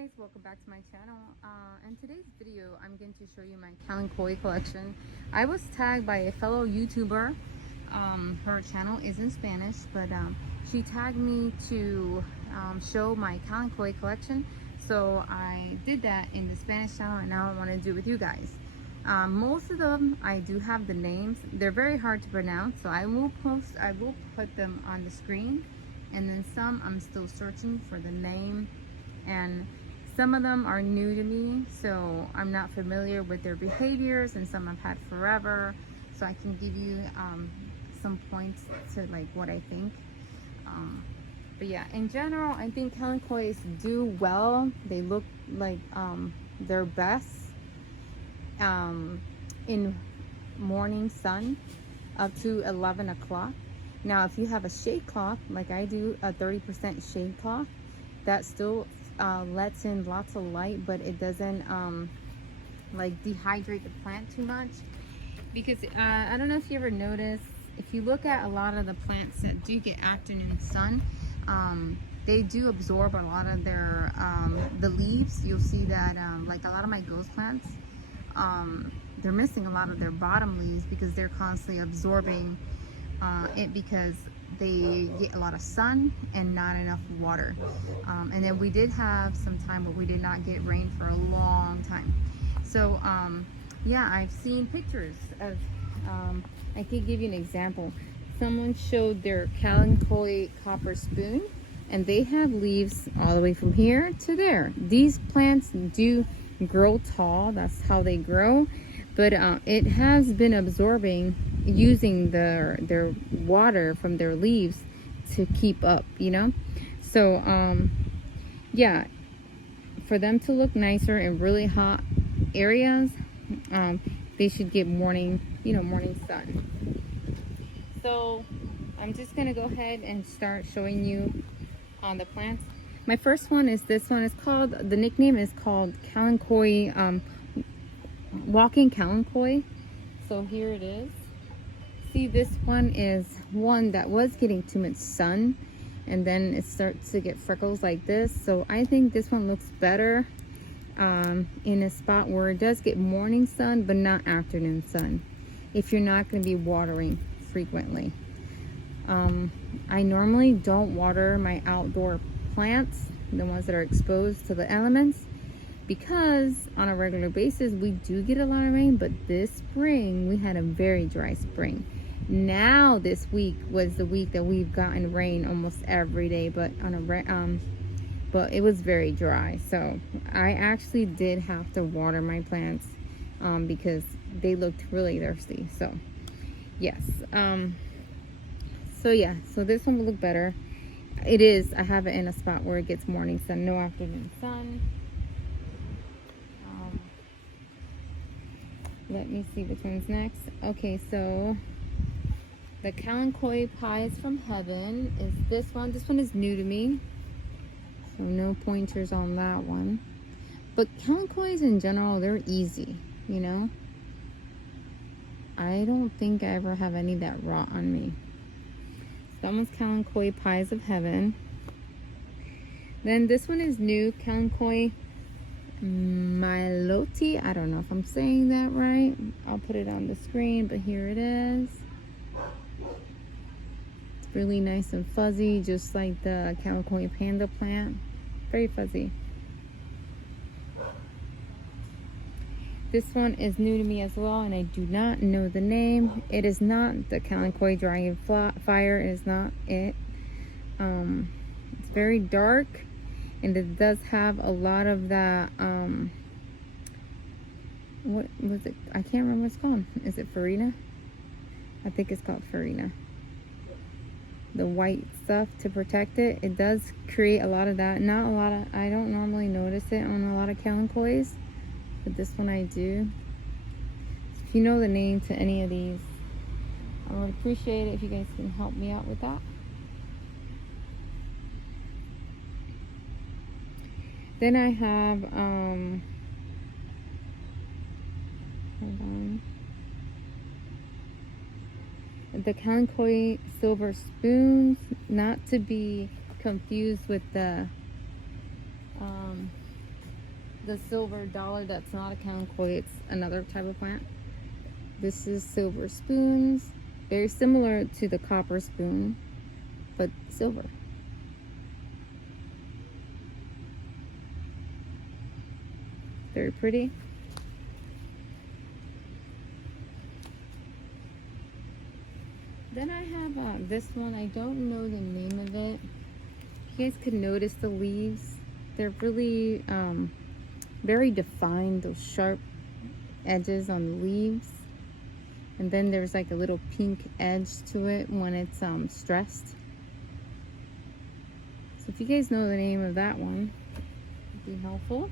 guys, welcome back to my channel. In today's video I'm going to show you my Kalanchoe collection. I was tagged by a fellow YouTuber. Her channel is in Spanish, but she tagged me to show my Kalanchoe collection, so I did that in the Spanish channel, and now I want to do it with you guys. Most of them I do have the names. They're very hard to pronounce, so I will put them on the screen, and then some I'm still searching for the name, and some of them are new to me, so I'm not familiar with their behaviors, and some I've had forever, so I can give you some points to like what I think. But yeah, in general I think Kalanchoes do well. They look like their best in morning sun up to 11 o'clock. Now if you have a shade cloth like I do, a 30% shade cloth, that still lets in lots of light, but it doesn't like dehydrate the plant too much, because I don't know if you ever noticed, if you look at a lot of the plants that do get afternoon sun, they do absorb a lot of their the leaves. You'll see that like a lot of my ghost plants, they're missing a lot of their bottom leaves because they're constantly absorbing it, because they get a lot of sun and not enough water. And then we did have some time where we did not get rain for a long time. So yeah, I've seen pictures of I could give you an example. Someone showed their Kalanchoe copper spoon, and they have leaves all the way from here to there. These plants do grow tall, that's how they grow, but it has been absorbing, using their water from their leaves to keep up, you know. So yeah, for them to look nicer in really hot areas, they should get morning sun. So I'm just gonna go ahead and start showing you on the plants. My first one is this one. It's called, the nickname is called Kalanchoe, walking Kalanchoe. So here it is. See, this one is one that was getting too much sun, and then it starts to get freckles like this. So I think this one looks better in a spot where it does get morning sun but not afternoon sun, if you're not going to be watering frequently. I normally don't water my outdoor plants, the ones that are exposed to the elements, because on a regular basis we do get a lot of rain, but this spring we had a very dry spring. Now this week was the week that we've gotten rain almost every day, but but it was very dry, so I actually did have to water my plants because they looked really thirsty. So yes, so yeah, so this one will look better. It is, I have it in a spot where it gets morning sun, no afternoon sun. Let me see which one's next. Okay, so the Kalanchoe Pies from Heaven is this one. This one is new to me, so no pointers on that one. But Kalanchoes in general, they're easy, you know. I don't think I ever have any that rot on me. So that one's Kalanchoe Pies of Heaven. Then this one is new, Kalanchoe Miloti. I don't know if I'm saying that right. I'll put it on the screen, but here it is. It's really nice and fuzzy, just like the Kalanchoe Panda plant. Very fuzzy. This one is new to me as well, and I do not know the name. It is not the Kalanchoe Dragonfire. It is not it. It's very dark, and it does have a lot of that, what was it? I can't remember what it's called. Is it Farina? I think it's called Farina. The white stuff to protect it. It does create a lot of that. Not a lot of, I don't normally notice it on a lot of Kalanchoes, but this one I do. So if you know the name to any of these, I would appreciate it if you guys can help me out with that. Then I have, hold on, the Kalanchoe Silver Spoons, not to be confused with the the silver dollar that's not a Kalanchoe, it's another type of plant. This is silver spoons, very similar to the copper spoon, but silver. Very pretty. Then I have this one. I don't know the name of it. You guys could notice the leaves. They're really very defined, those sharp edges on the leaves. And then there's like a little pink edge to it when it's stressed. So if you guys know the name of that one, it'd be helpful.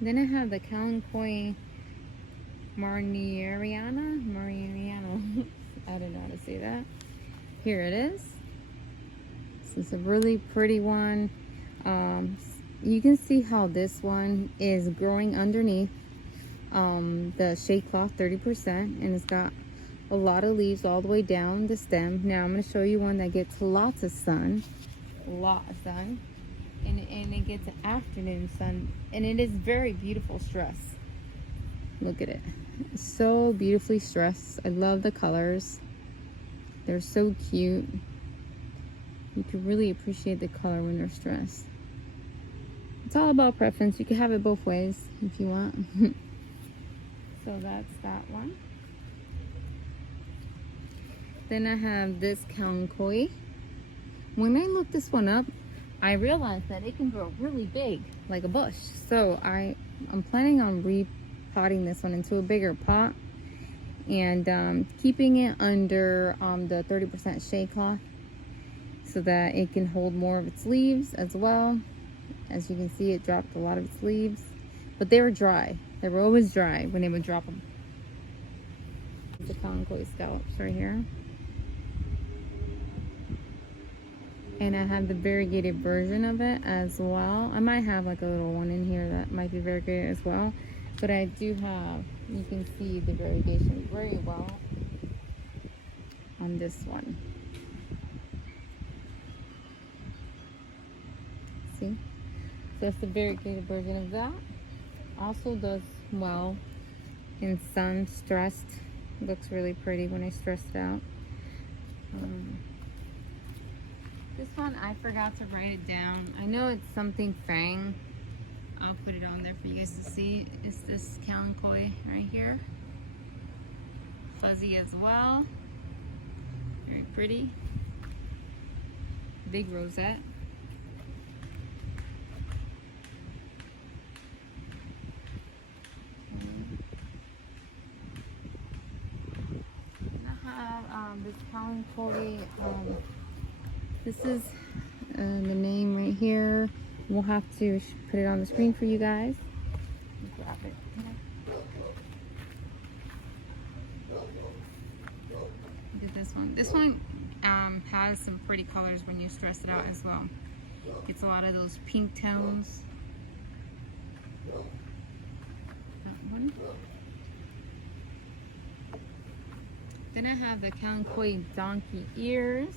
Then I have the Kalanchoe Marnieriana. I don't know how to say that. Here it is. This is a really pretty one. You can see how this one is growing underneath the shade cloth 30%, and it's got a lot of leaves all the way down the stem. Now I'm going to show you one that gets lots of sun, and it gets afternoon sun, and it is very beautiful stress. Look at it. It's so beautifully stressed. I love the colors. They're so cute. You can really appreciate the color when they're stressed. It's all about preference. You can have it both ways if you want. So that's that one. Then I have this Kalanchoe. When I looked this one up, I realized that it can grow really big, like a bush. So I'm planning on repotting this one into a bigger pot and keeping it under the 30% shade cloth so that it can hold more of its leaves as well. As you can see, it dropped a lot of its leaves, but they were dry. They were always dry when they would drop them. The Kalanchoe scallops right here. And I have the variegated version of it as well. I might have like a little one in here that might be variegated as well. But I do have, you can see the variegation very well on this one. See? So that's the variegated version of that. Also does well in sun stressed. Looks really pretty when I stress it out. This one, I forgot to write it down. I know it's something Fang. I'll put it on there for you guys to see. It's this Kalanchoe right here. Fuzzy as well. Very pretty. Big rosette. And I have this Kalanchoe. This is the name right here. We'll have to put it on the screen for you guys. Grab it. Did this one. This one has some pretty colors when you stress it out as well. Gets a lot of those pink tones. That one. Then I have the Kalanchoe donkey ears.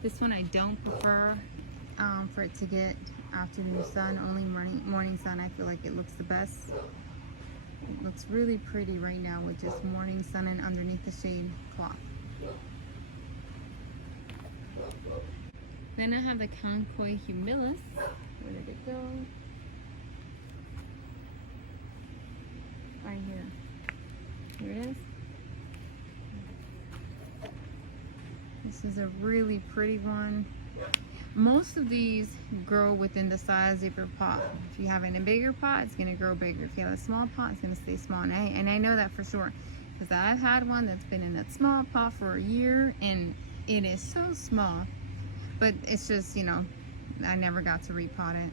This one I don't prefer for it to get afternoon sun, only morning sun. I feel like it looks the best. It looks really pretty right now with just morning sun and underneath the shade cloth. Then I have the Kalanchoe humilis. Where did it go? Right here. Here it is. This is a really pretty one. Most of these grow within the size of your pot. If you have it in a bigger pot, it's going to grow bigger. If you have a small pot, it's going to stay small. And I know that for sure because I've had one that's been in that small pot for a year and it is so small. But it's just, you know, I never got to repot it.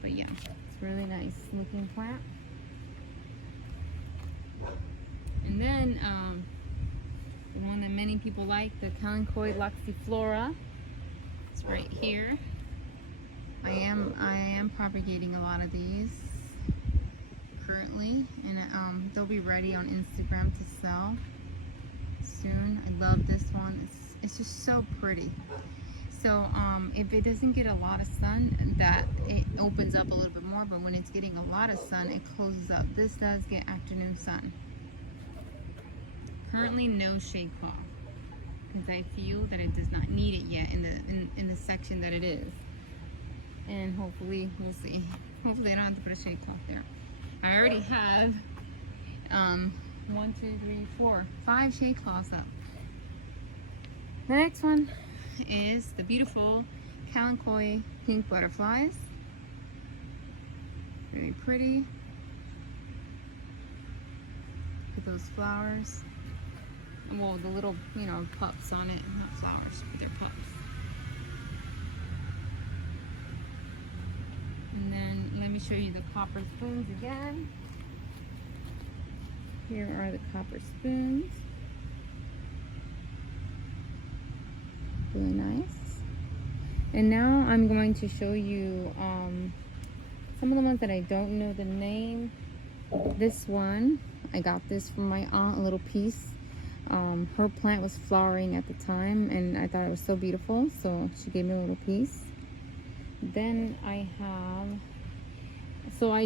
But yeah, it's really nice looking plant. And then the one that many people like, the Kalanchoe luxiflora. It's right here. I am propagating a lot of these currently, and they'll be ready on Instagram to sell soon. I love this one. It's just so pretty. So if it doesn't get a lot of sun, opens up a little bit more, but when it's getting a lot of sun, it closes up. This does get afternoon sun. Currently no shade cloth, because I feel that it does not need it yet in the section that it is. And hopefully, we'll see. Hopefully I don't have to put a shade cloth there. I already have 1, 2, 3, 4, 5 shade cloths up. The next one is the beautiful Kalanchoe pink butterflies. Really pretty. Look at those flowers. Well, the little, you know, pups on it. Not flowers, but they're pups. And then let me show you the copper spoons again. Here are the copper spoons. Really nice. And now I'm going to show you some of the ones that I don't know the name. This one, I got this from my aunt, a little piece. Her plant was flowering at the time and I thought it was so beautiful, so she gave me a little piece. Then I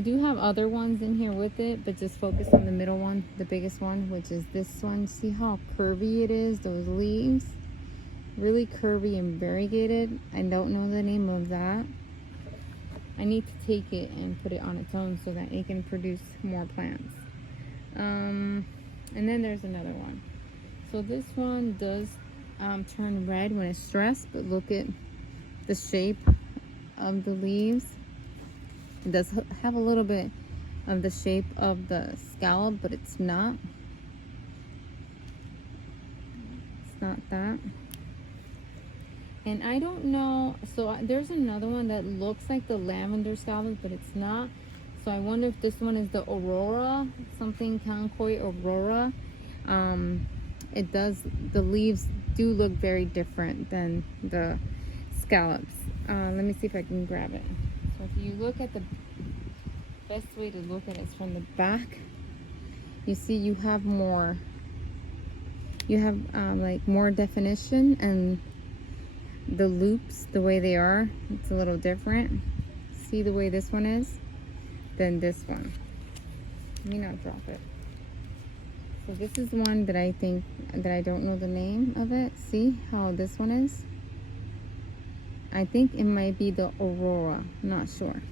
do have other ones in here with it, but just focus on the middle one, the biggest one, which is this one. See how curvy it is, those leaves? Really curvy and variegated. I don't know the name of that. I need to take it and put it on its own so that it can produce more plants. And then there's another one. So this one does turn red when it's stressed, but look at the shape of the leaves. It does have a little bit of the shape of the scallop, but it's not. It's not that. And I don't know, so there's another one that looks like the lavender scallop, but it's not. So I wonder if this one is the Aurora, something Kalanchoe Aurora. It does, the leaves do look very different than the scallops. Let me see if I can grab it. So if you look at the best way to look at it is from the back. You see you have more, like more definition, and the loops, the way they are, it's a little different. See the way this one is than this one. Let me not drop it. So this is one that I think that I don't know the name of it. See how this one is? I think it might be the Aurora, I'm not sure.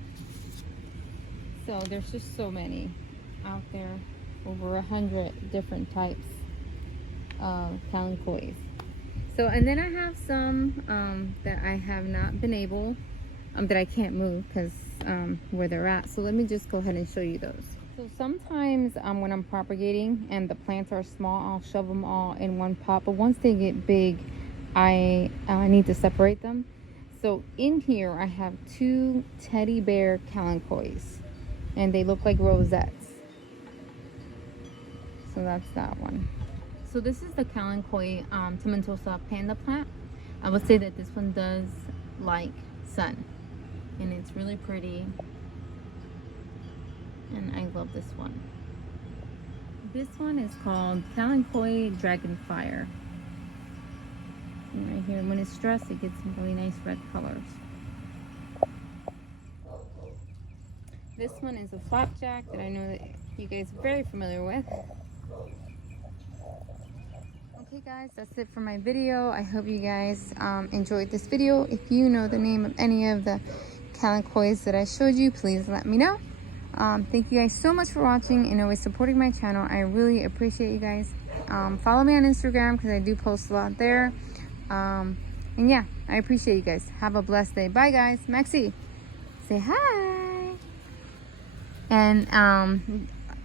So there's just so many out there, over 100 different types of Kalanchoes. So, and then I have some that I have not been able, that I can't move because where they're at. So let me just go ahead and show you those. So sometimes when I'm propagating and the plants are small, I'll shove them all in one pot. But once they get big, I need to separate them. So in here I have 2 teddy bear Kalanchoes, and they look like rosettes. So that's that one. So this is the Kalanchoe tomentosa panda plant. I would say that this one does like sun, and it's really pretty, and I love this one. This one is called Kalanchoe Dragonfire. And right here, when it's stressed, it gets some really nice red colors. This one is a flapjack that I know that you guys are very familiar with. Okay guys, that's it for my video. I hope you guys enjoyed this video. If you know the name of any of the Kalanchoes that I showed you, please let me know. Thank you guys so much for watching and always supporting my channel. I really appreciate you guys. Follow me on Instagram because I do post a lot there. And yeah, I appreciate you guys. Have a blessed day. Bye guys. Maxie, say hi. And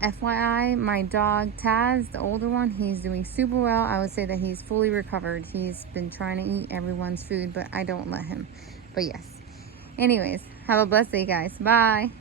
FYI, my dog Taz, the older one, he's doing super well. I would say that he's fully recovered. He's been trying to eat everyone's food, but I don't let him. But yes. Anyways, have a blessed day guys. Bye.